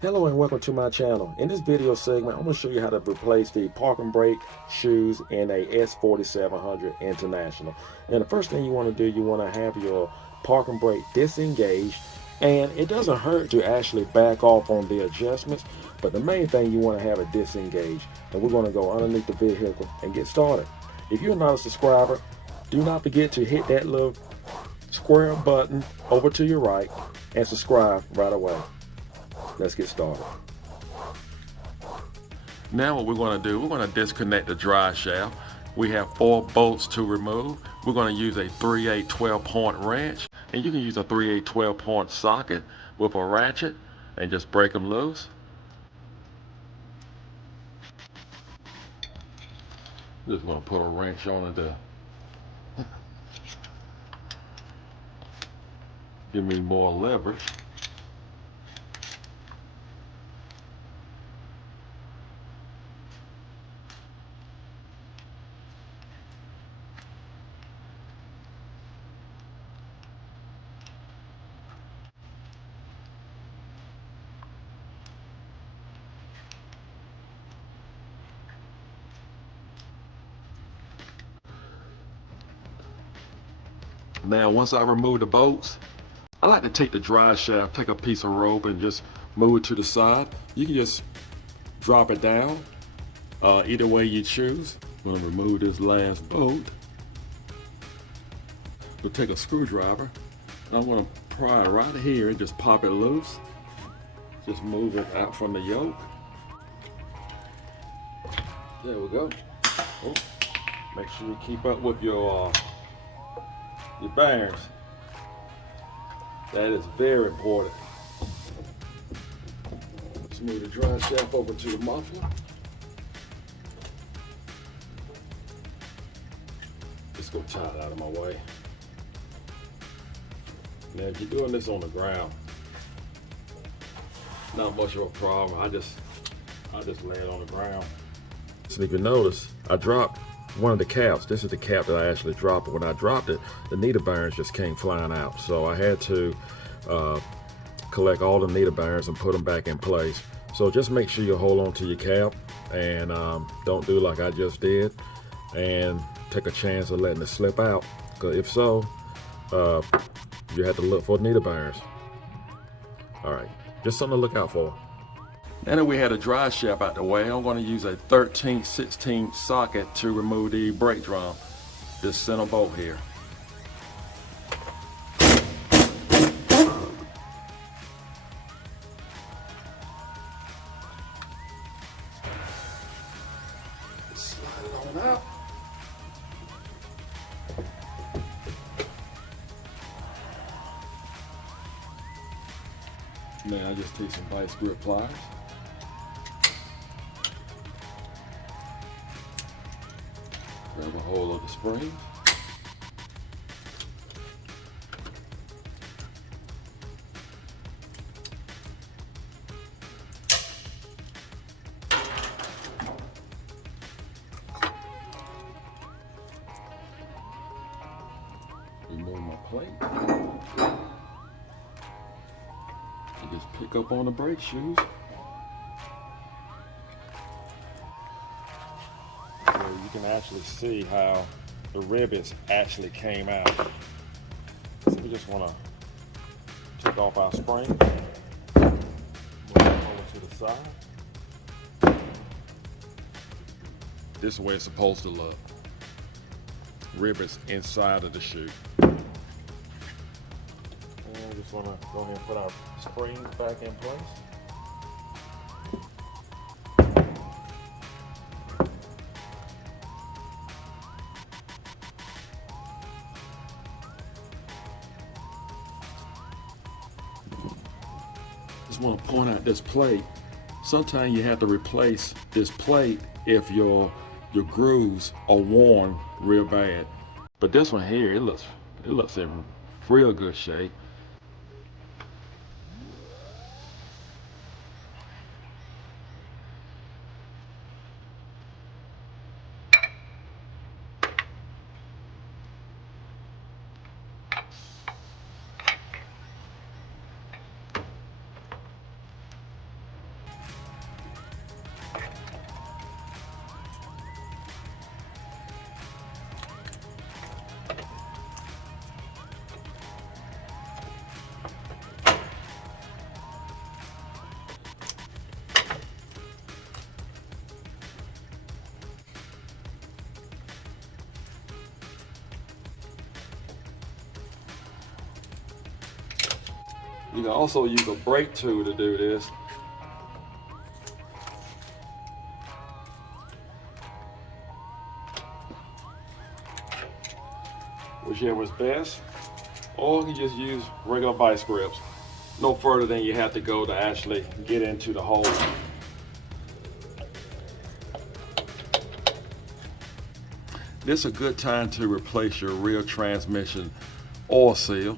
Hello and welcome to my channel. In this video segment, I'm going to show you how to replace the parking brake shoes in a S4700 International. And the first thing you want to do, you want to have your parking brake disengaged. And it doesn't hurt to actually back off on the adjustments, but the main thing you want to have it disengaged. And we're going to go underneath the vehicle and get started. If you're not a subscriber, do not forget to hit that little square button over to your right and subscribe right away. Let's get started. Now what we're going to do, we're going to disconnect the drive shaft. We have 4 bolts to remove. We're going to use a 3/8 12-point wrench, and you can use a 3/8 12-point socket with a ratchet and just break them loose. Just going to put a wrench on it to give me more leverage. Now once I remove the bolts, I like to take the drive shaft, take a piece of rope and just move it to the side. You can just drop it down, either way you choose. I'm going to remove this last bolt. We'll take a screwdriver. I'm going to pry it right here and just pop it loose. Just move it out from the yoke. There we go. Oh, make sure you keep up with your bearings. That is very important. Let's move the drive shaft over to the muffler. Just go tie it out of my way. Now if you're doing this on the ground, not much of a problem. I just lay it on the ground. So if you notice, I dropped one of the caps. This is the cap that I actually dropped. But when I dropped it, the needle bearings just came flying out. So I had to collect all the needle bearings and put them back in place. So just make sure you hold on to your cap and don't do like I just did and take a chance of letting it slip out. Because if so, you have to look for needle bearings. All right, just something to look out for. Now that we had a drive shaft out the way, I'm going to use a 13/16 socket to remove the brake drum, this center bolt here. Slide it on out. Now I just take some vice grip pliers. Grab a hold of the spring. Remove my plate. You just pick up on the brake shoes. So you can actually see how the rivets actually came out. So we just want to take off our spring, move it over to the side. This is the way it's supposed to look. Rivets inside of the shoe. And I just want to go ahead and put our springs back in place. Just want to point out this plate. Sometimes you have to replace this plate if your grooves are worn real bad. But this one here, it looks in real good shape. You can also use a brake tool to do this. Whichever's best. Or you can just use regular vice grips. No further than you have to go to actually get into the hole. This is a good time to replace your rear transmission oil seal.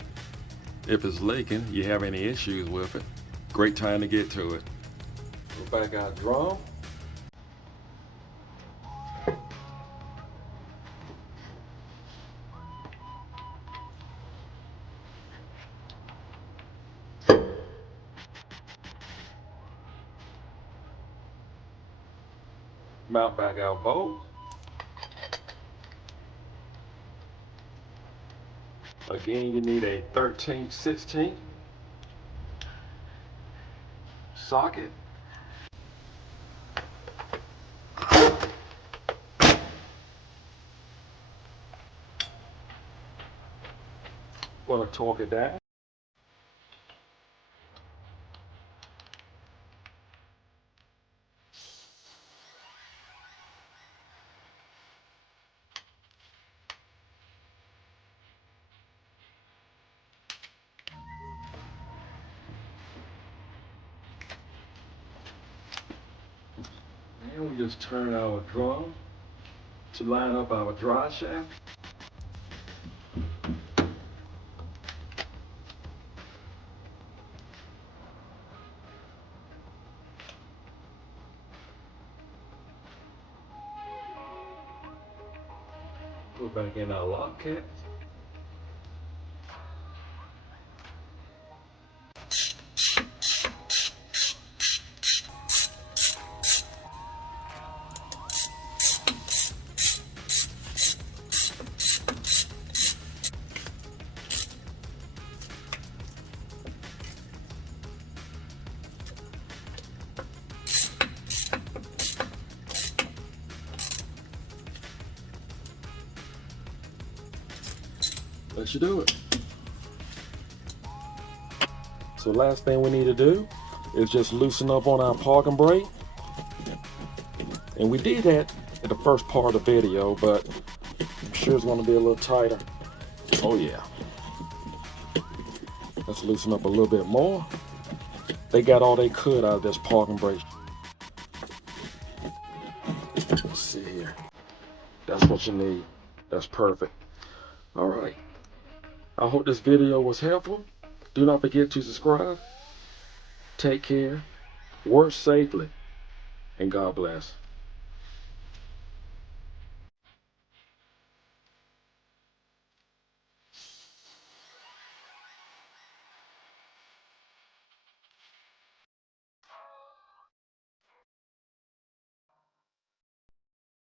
If it's leaking, you have any issues with it, great time to get to it. Go back out drum. Mount back out bolt. Again, you need a 13/16 socket. Going to torque it down. And we just turn our drum to line up our drive shaft. Put back in our lock cap. That should do it. So last thing we need to do is just loosen up on our parking brake. And we did that in the first part of the video, but I'm sure it's going to be a little tighter. Oh yeah. Let's loosen up a little bit more. They got all they could out of this parking brake. Let's see here. That's what you need. That's perfect. All right. I hope this video was helpful. Do not forget to subscribe. Take care. Work safely. And God bless.